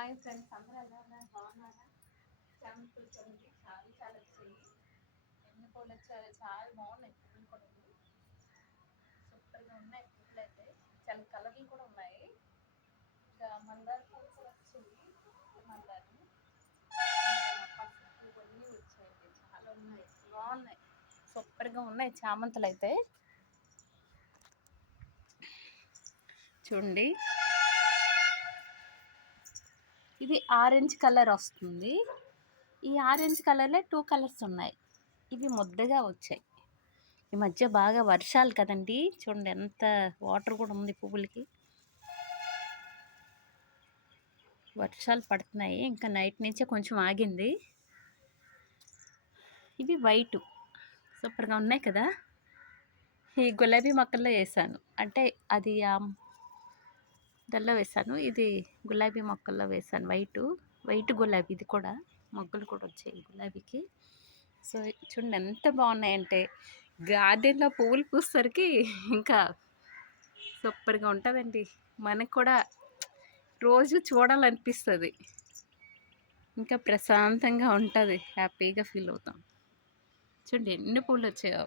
Hi friends అందరూ ఎలా ఉన్నారు? బాగున్నారా? చామంతులు చూడండి. చాలా చాలా వచ్చాయి ఎన్ని పూలు వచ్చాయో చాలా బాగున్నాయి. పూలు కూడా సూపర్గా ఉన్నాయి పూలు అయితే. చాలా కలర్లు కూడా ఉన్నాయి. ఇంకా మందార పూలు కూడా వచ్చాయి మందారు. పసుపు కొన్ని వచ్చాయండి. చాలా ఉన్నాయి. బాగున్నాయి. సూపర్గా ఉన్నాయి చామంతులు అయితే. చూడండి. ఇది ఆరెంజ్ కలర్ వస్తుంది. ఈ ఆరెంజ్ కలర్లో టూ కలర్స్ ఉన్నాయి. ఇవి ముద్దగా వచ్చాయి. ఈ మధ్య బాగా వర్షాలు కదండి. చూడండి ఎంత వాటర్ కూడా ఉంది పువ్వులకి. వర్షాలు పడుతున్నాయి. ఇంకా నైట్ నుంచే కొంచెం ఆగింది. ఇవి వైట్. సూపర్గా ఉన్నాయి కదా. ఈ గులాబీ మొక్కల్లో వేసాను. అంటే అది దానిలో వేసాను. ఇది గులాబీ మొక్కల్లో వేసాను. వైటు వైట్ గులాబీ ఇది కూడా. మొగ్గలు కూడా వచ్చాయి గులాబీకి. సో చూడండి ఎంత బాగున్నాయంటే గార్డెన్లో పువ్వులు పూసేసరికి ఇంకా సూపర్గా ఉంటుందండి. మనకు కూడా రోజు చూడాలనిపిస్తుంది. ఇంకా ప్రశాంతంగా ఉంటుంది. హ్యాపీగా ఫీల్ అవుతాం. చూడండి ఎన్ని పూలు వచ్చాయో.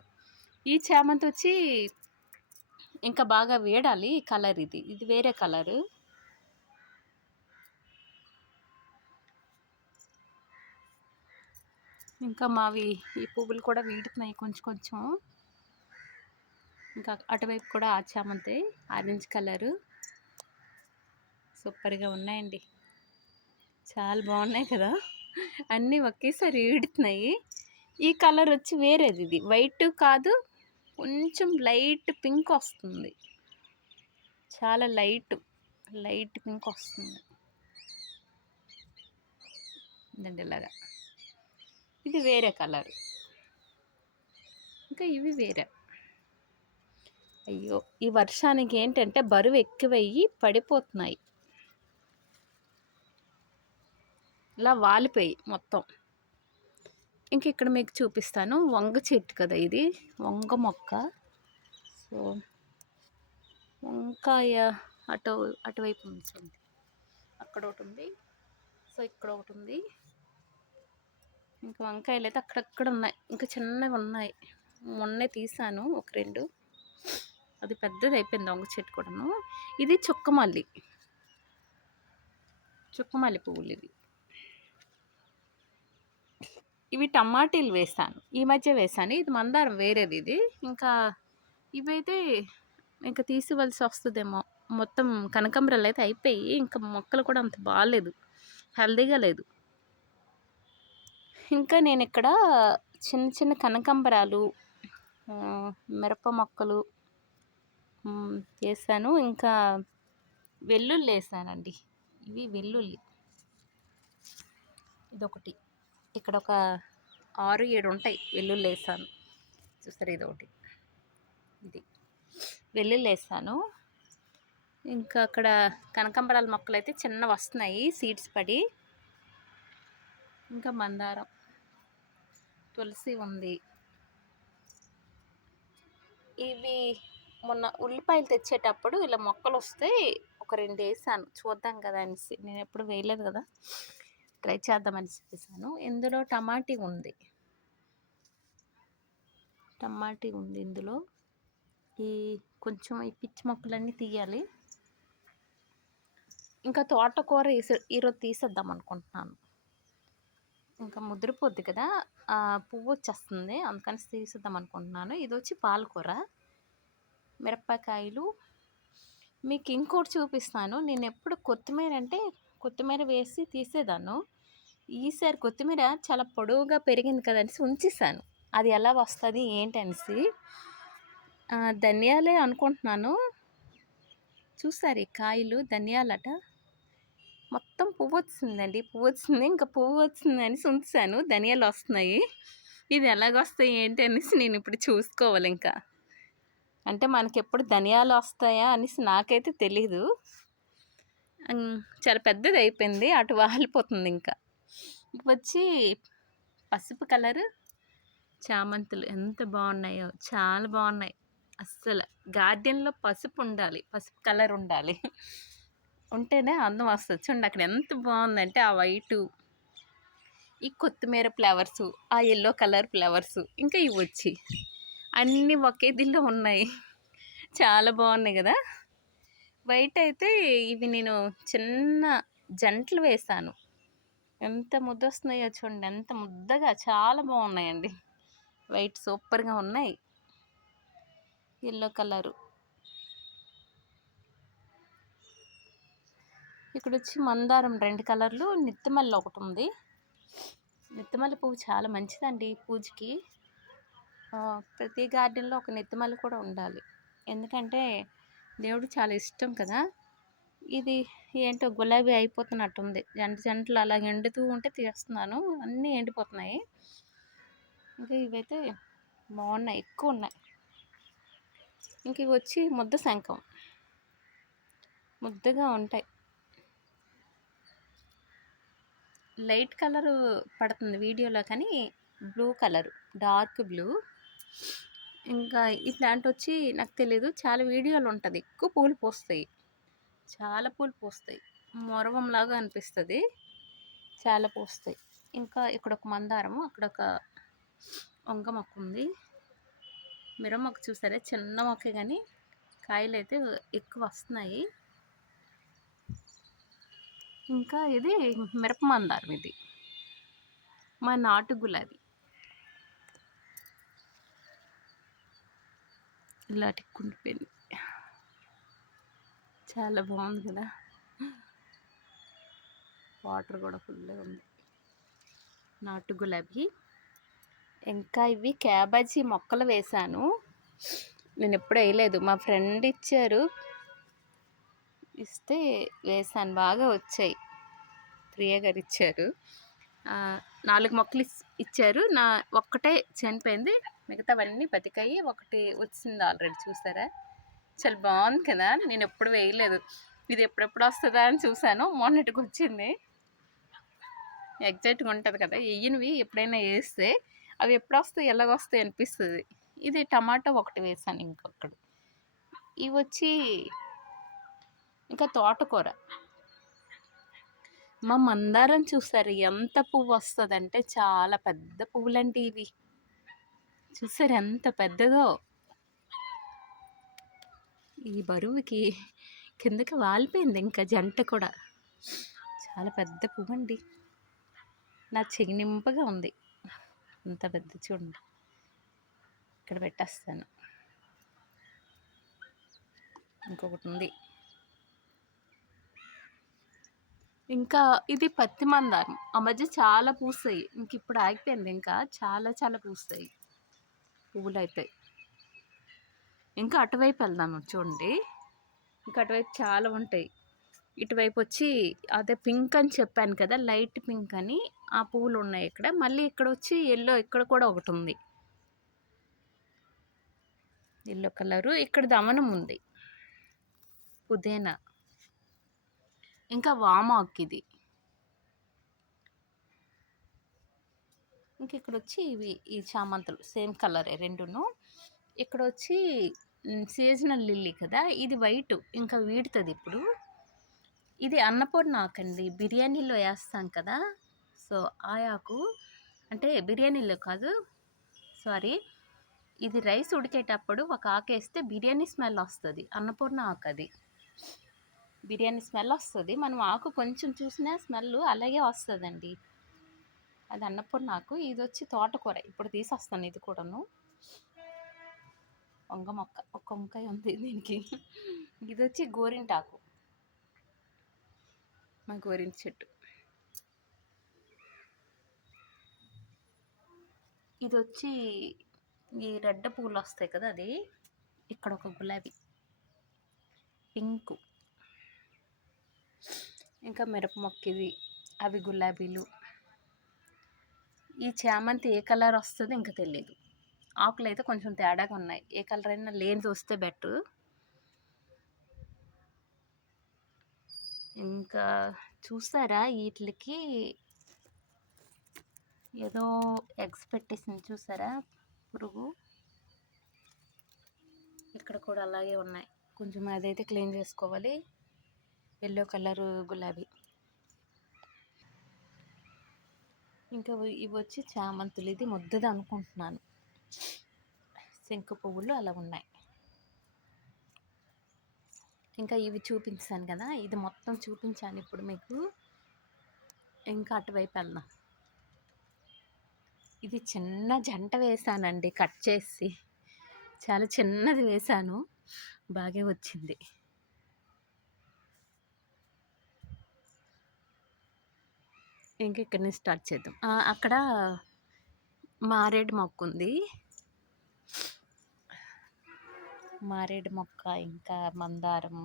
ఈ చామంతి వచ్చి ఇంకా బాగా వేడాలి కలర్ ఇది. ఇది వేరే కలరు. ఇంకా మావి ఈ పువ్వులు కూడా వీడుతున్నాయి కొంచెం కొంచెం. ఇంకా అటువైపు కూడా ఆ చామంతి ఆరెంజ్ కలరు. సూపర్గా ఉన్నాయండి. చాలా బాగున్నాయి కదా. అన్నీ ఒకేసారి వీడుతున్నాయి. ఈ కలర్ వచ్చి వేరేది ఇది. వైట్ కాదు కొంచెం లైట్ పింక్ వస్తుంది. చాలా లైట్ లైట్ పింక్ వస్తుంది. ఇదండి ఇలాగా. ఇది వేరే కలర్. ఇంకా ఇవి వేరే. అయ్యో ఈ వర్షానికి ఏంటంటే బరువు ఎక్కువయ్యి పడిపోతున్నాయి. ఇలా వాలిపోయి మొత్తం. ఇంక ఇక్కడ మీకు చూపిస్తాను. వంగ చెట్టు కదా ఇది. వంగ మొక్క. సో వంకాయ అటు అటువైపు ఉంచండి. అక్కడ ఒకటి ఉంది. సో ఇక్కడ ఒకటి ఉంది. ఇంకా వంకాయలు అయితే అక్కడక్కడ ఉన్నాయి. ఇంకా చిన్నవి ఉన్నాయి. మొన్నే తీసాను ఒక రెండు. అది పెద్దది అయిపోయింది వంగ చెట్టు కూడాను. ఇది చుక్కమల్లి. చుక్కమల్లి పువ్వులు ఇవి. ఇవి టమాటీలు వేసాను. ఈ మధ్య వేసాను. ఇది మందారం వేరేది ఇది. ఇంకా ఇవైతే ఇంకా తీసివలసి వస్తుందేమో. మొత్తం కనకంబరాలు అయితే అయిపోయి ఇంకా మొక్కలు కూడా అంత బాగాలేదు హెల్దీగా లేదు. ఇంకా నేను ఇక్కడ చిన్న చిన్న కనకంబరాలు మిరప మొక్కలు వేసాను. ఇంకా వెల్లుల్లి వేసానండి. ఇవి వెల్లుల్లి. ఇదొకటి. ఇక్కడ ఒక ఆరు ఏడు ఉంటాయి. వెల్లుల్లి వేసాను. చూస్తారు ఇది ఒకటి ఇది. వెల్లుల్లి వేసాను. ఇంకా అక్కడ కనకంబరాల మొక్కలు అయితే చిన్న వస్తున్నాయి. సీడ్స్ పడి. ఇంకా మందారం. తులసి ఉంది. ఇవి మొన్న ఉల్లిపాయలు తెచ్చేటప్పుడు ఇలా మొక్కలు వస్తే ఒక రెండు వేసాను. చూద్దాం కదా అనేసి. నేను ఎప్పుడు వేయలేదు కదా. ట్రై చేద్దామని చెప్పేసాను. ఇందులో టమాటీ ఉంది. టమాటీ ఉంది ఇందులో. ఈ కొంచెం ఈ పిచ్చి మొక్కలన్నీ తీయాలి. ఇంకా తోటకూర వేసి ఈరోజు తీసేద్దాం అనుకుంటున్నాను. ఇంకా ముద్రపోద్ది కదా. పువ్వు వచ్చేస్తుంది. అందుకని తీసేద్దాం అనుకుంటున్నాను. ఇది వచ్చి పాలకూర. మిరపకాయలు. మీకు ఇంకోటి చూపిస్తాను. నేను ఎప్పుడు కొత్తిమీర అంటే కొత్తిమీర వేసి తీసేదాను ఈసారి కొత్తిమీర చాలా పొడవుగా పెరిగింది కదనేసి ఉంచేసాను. అది ఎలా వస్తుంది ఏంటి అనేసి. ధనియాలే అనుకుంటున్నాను. చూసారు ఈ కాయలు ధనియాలట. మొత్తం పువ్వు వచ్చిందండి పువ్వు వచ్చింది ఇంకా పువ్వు వచ్చింది అనేసి ఉంచాను ధనియాలు వస్తున్నాయి. ఇది ఎలాగొస్తాయి ఏంటి అనేసి నేను ఇప్పుడు చూసుకోవాలి ఇంకా. అంటే మనకి ఎప్పుడు ధనియాలు వస్తాయా అనేసి నాకైతే తెలీదు. చాలా పెద్దది అయిపోయింది అటు వాలిపోతుంది ఇంకా. వచ్చి పసుపు కలరు చామంతులు ఎంత బాగున్నాయో చాలా బాగున్నాయి. అస్సలు గార్డెన్లో పసుపు ఉండాలి పసుపు కలర్ ఉండాలి. ఉంటేనే అందం వస్తుంది. చూడండి అక్కడ ఎంత బాగుందంటే ఆ వైటు. ఈ కొత్తిమీర ఫ్లవర్స్ ఆ ఎల్లో కలర్ ఫ్లవర్స్ ఇంకా ఇవి వచ్చి. అన్నీ ఒకే దీనిలో ఉన్నాయి. చాలా బాగున్నాయి కదా. వైట్ అయితే ఇవి నేను చిన్న జంటలు వేసాను. ఎంత ముద్ద వస్తున్నాయో చూడండి ఎంత ముద్దగా చాలా బాగున్నాయండి. వైట్ సూపర్గా ఉన్నాయి. Yellow colour. ఇక్కడ వచ్చి మందారం రెండు కలర్లు నిత్తమల్లి ఒకటి ఉంది. నిత్తమల్లి పువ్వు చాలా మంచిదండి పూజకి. ప్రతి గార్డెన్లో ఒక నిత్తమల్లి కూడా ఉండాలి. ఎందుకంటే దేవుడు చాలా ఇష్టం కదా. ఇది ఏంటో గులాబీ అయిపోతున్నట్టుంది. జంట జంటలు అలా ఎండుతూ ఉంటే తీస్తున్నాను. అన్నీ ఎండిపోతున్నాయి. ఇంకా ఇవైతే బాగున్నాయి. ఎక్కువ ఉన్నాయి. ఇంక ఇవి వచ్చి ముద్ద శంఖం. ముద్దగా ఉంటాయి. లైట్ కలరు పడుతుంది వీడియోలో కానీ బ్లూ కలర్. Dark blue. ఇంకా ఈ ప్లాంట్ వచ్చి నాకు తెలియదు చాలా వీడియోలు ఉంటుంది ఎక్కువ పూలు పూస్తాయి. చాలా పూలు పూస్తాయి. మొరవంలాగా అనిపిస్తుంది. చాలా పూస్తాయి. ఇంకా ఇక్కడ ఒక మందారము అక్కడ ఒక వంగ మొక్క ఉంది మిర మొక్క చూసారా? చిన్న మొక్కే కానీ కాయలు అయితే ఎక్కువ వస్తున్నాయి ఇంకా ఇది మిరప మందారం ఇది. మా నాటు గులాబీ. ఇలా టిక్కుండిపోయింది చాలా బాగుంది కదా. వాటర్ కూడా ఫుల్గా ఉంది. నాటు గులాబీ ఇంకా ఇవి క్యాబేజీ మొక్కలు వేశాను నేను ఎప్పుడు వేయలేదు. మా ఫ్రెండ్ ఇచ్చారు. ఇస్తే వేసాను. బాగా వచ్చాయి. ప్రియ గారు ఇచ్చారు. నాలుగు మొక్కలు ఇచ్చారు. నా ఒక్కటే చనిపోయింది. మిగతావన్నీ బతికాయి. ఒకటి వచ్చింది ఆల్రెడీ చూసారా? చాలా బాగుంది కదా నేను ఎప్పుడు వేయలేదు. ఇది ఎప్పుడెప్పుడు వస్తుందా అని చూశాను. మొన్నటికి వచ్చింది. ఎగ్జాక్ట్గా ఉంటుంది కదా వెయ్యినవి ఎప్పుడైనా వేస్తే అవి ఎప్పుడు వస్తాయి ఎలాగొస్తాయి అనిపిస్తుంది. ఇది టమాటో ఒకటి వేసాను ఇంకొకటి. ఇవి వచ్చి ఇంకా తోటకూర. మా మందారం చూసారు? ఎంత పువ్వు వస్తుందంటే చాలా పెద్ద పువ్వులండి ఇవి. చూసారు ఎంత పెద్దదో? ఈ బరువుకి కిందకి వాలిపోయింది ఇంకా జంట కూడా. చాలా పెద్ద పువ్వు అండి నా చెయ్యి నింపగా ఉంది. అంత పెద్ద చూడండి. ఇక్కడ పెట్టేస్తాను. ఇంకొకటి ఉంది. ఇంకా ఇది పత్తి మందారం. ఆ మధ్య చాలా పూస్తాయి. ఇంక ఇప్పుడు ఆగిపోయింది ఇంకా. చాలా చాలా పూస్తాయి. పువ్వులు అవుతాయి ఇంకా అటువైపు వెళ్దాము చూడండి. ఇంకా అటువైపు చాలా ఉంటాయి. ఇటువైపు వచ్చి అదే పింక్ అని చెప్పాను కదా లైట్ పింక్ అని. ఆ పువ్వులు ఉన్నాయి ఇక్కడ. మళ్ళీ ఇక్కడ వచ్చి ఎల్లో ఇక్కడ కూడా ఒకటి ఉంది. ఎల్లో కలరు ఇక్కడ దమనం ఉంది. పుదీనా. ఇంకా వామాక్ ఇది. ఇంక ఇక్కడ వచ్చి ఇవి ఈ చామంతులు. సేమ్ కలరే రెండును. ఇక్కడ వచ్చి సీజనల్ లిల్లీ కదా ఇది వైట్ ఇంకా వీడుతుంది ఇప్పుడు ఇది అన్నపూర్ణ ఆకండి. బిర్యానీలో వేస్తాం కదా సో ఆ ఆకు అంటే బిర్యానీలో కాదు సారీ ఇది రైస్ ఉడికేటప్పుడు ఒక ఆకు వేస్తే బిర్యానీ స్మెల్ వస్తుంది. అన్నపూర్ణ ఆకు అది బిర్యానీ స్మెల్ వస్తుంది. మనం ఆకు కొంచెం చూసినా స్మెల్ అలాగే వస్తుందండి. అది అన్నప్పుడు నాకు ఇది వచ్చి తోటకూర. ఇప్పుడు తీసేస్తాను ఇది కూడాను. వంగ మొక్క ఒక వంకాయ ఉంది దీనికి. ఇది వచ్చి గోరింటాకు. మా గోరింట చెట్టు. ఇది వచ్చి ఈ రెడ్ పూలు వస్తాయి కదా అది. ఇక్కడ ఒక గులాబీ. పింక్. ఇంకా మిరప మొక్క ఇది అవి గులాబీలు. ఈ చామంతి ఏ కలర్ వస్తుందో ఇంకా తెలియదు ఆకులు అయితే కొంచెం తేడాగా ఉన్నాయి. ఏ కలర్ అయినా లేనిది వస్తే బెటర్ ఇంకా చూసారా వీటికి ఏదో ఎగ్స్ పెట్టేసింది చూసారా? పురుగు. ఇక్కడ కూడా అలాగే ఉన్నాయి. కొంచెం అదైతే క్లీన్ చేసుకోవాలి. ఎల్లో కలరు గులాబీ. ఇంకా ఇవి వచ్చి చామంతులు. ఇది ముద్దది అనుకుంటున్నాను. శంకు పువ్వులు అలా ఉన్నాయి. ఇంకా ఇవి చూపించాను కదా ఇది మొత్తం చూపించాను ఇప్పుడు మీకు. ఇంకా అటువైపు వెళ్దాం. ఇది చిన్న జంట వేసానండి కట్ చేసి. చాలా చిన్నది వేసాను. బాగా వచ్చింది. ఇంక ఇక్కడి నుంచి స్టార్ట్ చేద్దాం. అక్కడ మారేడు మొక్క ఉంది మారేడు మొక్క ఇంకా మందారం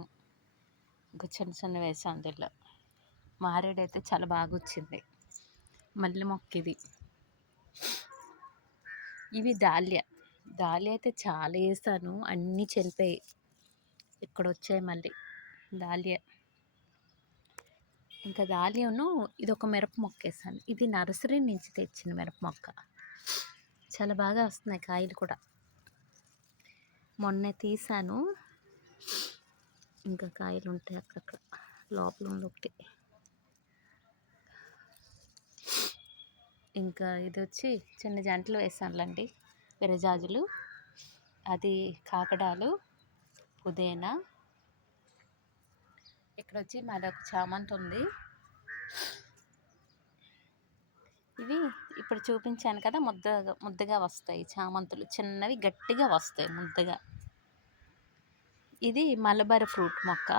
ఇంకా చిన్న చిన్న వేసాను అందులో. మారేడు అయితే చాలా బాగా వచ్చింది మల్లె మొక్క ఇది. ఇవి దాల్య. దాల్య అయితే చాలా వేసాను. అన్నీ చనిపోయాయి ఇక్కడ వచ్చాయి మళ్ళీ. దాల్య. ఇంకా దాల్యను ఇది ఒక మిరప మొక్క వేసాను ఇది నర్సరీ నుంచి తెచ్చిన మిరప మొక్క. చాలా బాగా వస్తున్నాయి కాయలు కూడా. మొన్నే తీసాను. ఇంకా కాయలు ఉంటాయి అక్కడక్కడ. లోపల ఉంది ఒకటి. ఇంకా ఇది వచ్చి చిన్న జంటలు వేసానులండి. విరజాజులు. అది కాకడాలు పుదీనా ఇక్కడ వచ్చి మరొక చామంతి ఉంది ఇవి ఇప్పుడు చూపించాను కదా ముద్దగా ముద్దగా వస్తాయి చామంతులు. చిన్నవి గట్టిగా వస్తాయి ముద్దగా. ఇది మలబార్ ఫ్రూట్ మొక్క.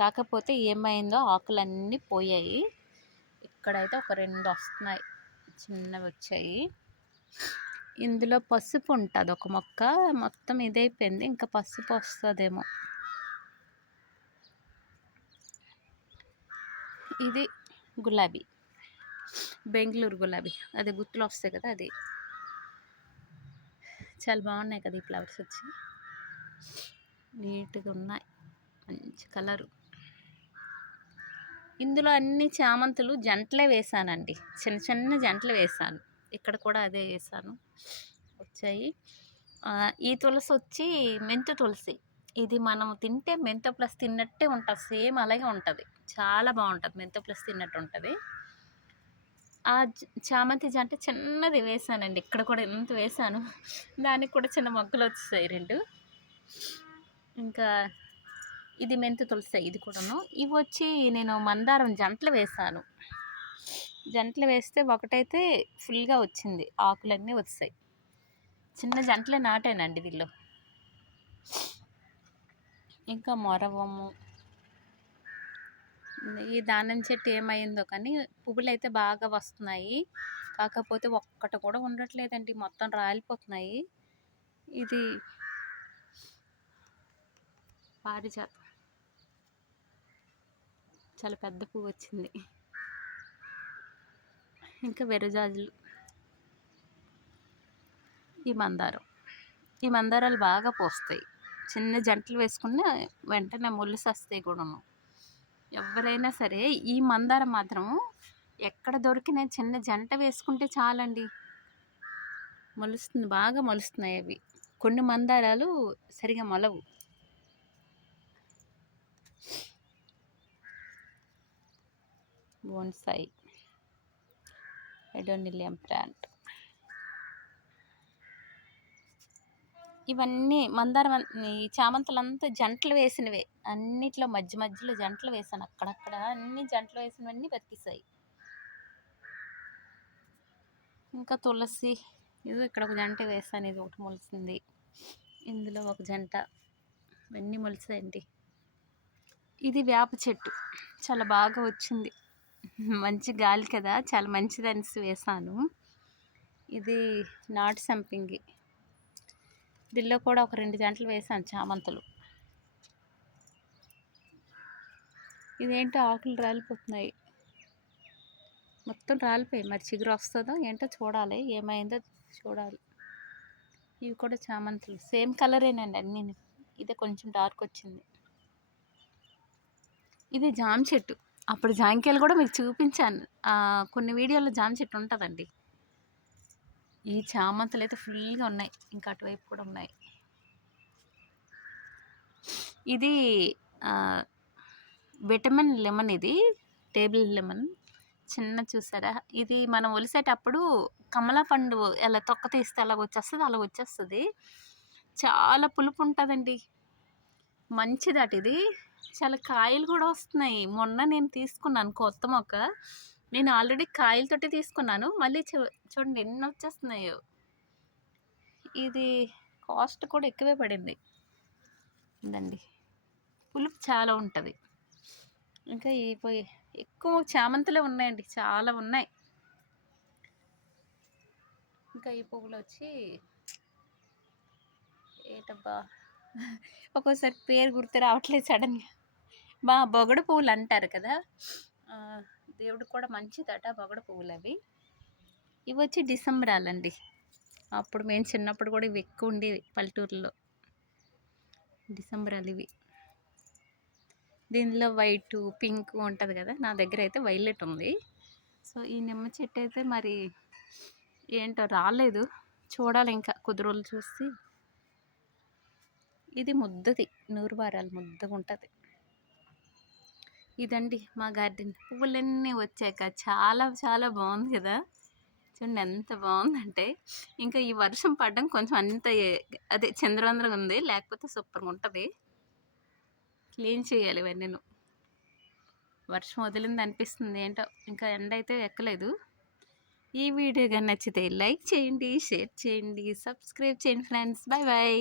కాకపోతే ఏమైందో ఆకులన్నీ పోయాయి. ఇక్కడైతే ఒక రెండు వస్తున్నాయి చిన్నవి వచ్చాయి. ఇందులో పసుపు ఉంటుంది ఒక మొక్క. మొత్తం ఇదైపోయింది ఇంకా పసుపు వస్తుందేమో. ఇది గులాబీ. బెంగళూరు గులాబీ. అది గుత్తులు వస్తాయి కదా అది. చాలా బాగున్నాయి కదా ఈ ఫ్లవర్స్ వచ్చి. నీట్గా ఉన్నాయి. మంచి కలరు. ఇందులో అన్ని చామంతులు జంటలే వేసానండి. చిన్న చిన్న జంటలు వేసాను. ఇక్కడ కూడా అదే వేసాను. వచ్చాయి. ఈ తులసి వచ్చి మెంతు తులసి. ఇది మనం తింటే మెంత ప్లస్ తిన్నట్టే ఉంటుంది సేమ్ అలాగే ఉంటుంది. చాలా బాగుంటుంది మెంత ప్లస్ తిన్నట్టు ఉంటుంది. ఆ చామంతి జంట చిన్నది వేసానండి ఇక్కడ కూడా ఎంత వేసాను. దానికి కూడా చిన్న మొగ్గలు వచ్చేసాయి రెండు. ఇంకా ఇది మెంతు తులసి ఇది కూడాను. ఇవి వచ్చి నేను మందారం జంటలు వేసాను. జంటలు వేస్తే ఒకటైతే ఫుల్గా వచ్చింది ఆకులన్నీ వచ్చాయి చిన్న జంటలే నాటానండి వీళ్ళు. ఇంకా మొరవము. ఈ దానం చెట్టు ఏమైందో కానీ పువ్వులు అయితే బాగా వస్తున్నాయి. కాకపోతే ఒక్కటి కూడా ఉండట్లేదండి. మొత్తం రాలిపోతున్నాయి. ఇది పారిజాత చాలా పెద్ద పువ్వు వచ్చింది. ఇంకా వెరజాజులు ఈ మందారం. ఈ మందారాలు బాగా పోస్తాయి. చిన్న జంటలు వేసుకున్న వెంటనే ముళ్ళు వస్తాయి కూడాను. ఎవరైనా సరే ఈ మందారం మాత్రం ఎక్కడ దొరికిన చిన్న జంట వేసుకుంటే చాలండి. మొలుస్తుంది బాగా మొలుస్తున్నాయి అవి. కొన్ని మందారాలు సరిగా మొలవు. బోన్సాయి. ఎడోనిలియం ప్లాంట్ ఇవన్నీ మందారం ఈ చామంతులంతా జంటలు వేసినవే. అన్నిట్లో మధ్య మధ్యలో జంటలు వేసాను. అక్కడక్కడ అన్ని జంటలు వేసినవన్నీ బతికిస్తాయి. ఇంకా తులసి ఇది ఇక్కడ ఒక జంట వేసాను. ఇది ఒకటి మొలిసింది. ఇందులో ఒక జంట. ఇవన్నీ మొలిసాయండి. ఇది వేప చెట్టు. చాలా బాగా వచ్చింది. మంచి గాలి కదా. చాలా మంచిది అనేసి వేసాను. ఇది నాటు సంపింగి. దీనిలో కూడా ఒక రెండు గంటలు వేసాను చామంతులు. ఇదేంటో ఆకులు రాలిపోతున్నాయి. మొత్తం రాలిపోయి మరి చిగురు వస్తుందో ఏంటో చూడాలి. ఏమైందో చూడాలి. ఇవి కూడా చామంతులు. సేమ్ కలరేనండి అన్నీ. ఇదే కొంచెం డార్క్ వచ్చింది. ఇది జామ చెట్టు. అప్పుడు జాంకాయలు కూడా మీకు చూపించాను. కొన్ని వీడియోలో జామ చెట్టు ఉంటుందండి. ఈ చామంతులు అయితే ఫుల్గా ఉన్నాయి. ఇంకా అటువైపు కూడా ఉన్నాయి. ఇది విటమిన్ లెమన్ ఇది. Table lemon. చిన్న చూసారా? ఇది మనం ఒలిసేటప్పుడు కమలా పండు ఎలా తొక్క తీస్తే అలా వచ్చేస్తుంది అలా వచ్చేస్తుంది. చాలా పులుపు ఉంటుందండి. మంచిదట ఇది. చాలా కాయలు కూడా వస్తున్నాయి. మొన్న నేను తీసుకున్నాను కొత్త మొక్క. నేను ఆల్రెడీ కాయలతోటి తీసుకున్నాను. మళ్ళీ చూ చూడండి ఎన్ని వచ్చేస్తున్నాయో. ఇది కాస్ట్ కూడా ఎక్కువే పడింది. ఇదండి. పులుపు చాలా ఉంటుంది. ఇంకా ఈ పోయి ఎక్కువ చామంతులే ఉన్నాయండి. చాలా ఉన్నాయి. ఇంకా ఈ పువ్వులు వచ్చి ఏటబ్బా? ఒక్కోసారి పేరు గుర్తు రావట్లేదు సడన్గా. బా బొగడ పువ్వులు అంటారు కదా? దేవుడికి దేవుడు కూడా మంచిదట బొగడ పువ్వులు అవి ఇవి వచ్చి డిసెంబరాలండి. అప్పుడు మేము చిన్నప్పుడు కూడా ఇవి ఎక్కువ ఉండేవి పల్లెటూరులో. డిసెంబరాలు ఇవి. దీనిలో వైట్ పింక్ ఉంటుంది కదా నా దగ్గర అయితే వైలెట్ ఉంది. సో ఈ నిమ్మ చెట్టు అయితే మరి ఏంటో రాలేదు. చూడాలి ఇంకా కొద్ది రోజులు చూసి. ఇది ముద్దది నూరు వారాలు ముద్దగా ఉంటుంది ఇదండి మా గార్డెన్. పువ్వులన్నీ వచ్చాక చాలా చాలా బాగుంది కదా. చూడండి ఎంత బాగుందంటే ఇంకా ఈ వర్షం పడడం కొంచెం అంత అదే చంద్రవందరగా ఉంది లేకపోతే సూపర్గా ఉంటుంది. క్లీన్ చేయాలి ఇవన్నీ వర్షం వదిలింది అనిపిస్తుంది ఏంటో ఇంకా ఎండ అయితే ఎక్కలేదు. ఈ వీడియో కానీ నచ్చితే లైక్ చేయండి షేర్ చేయండి సబ్స్క్రైబ్ చేయండి ఫ్రెండ్స్. Bye bye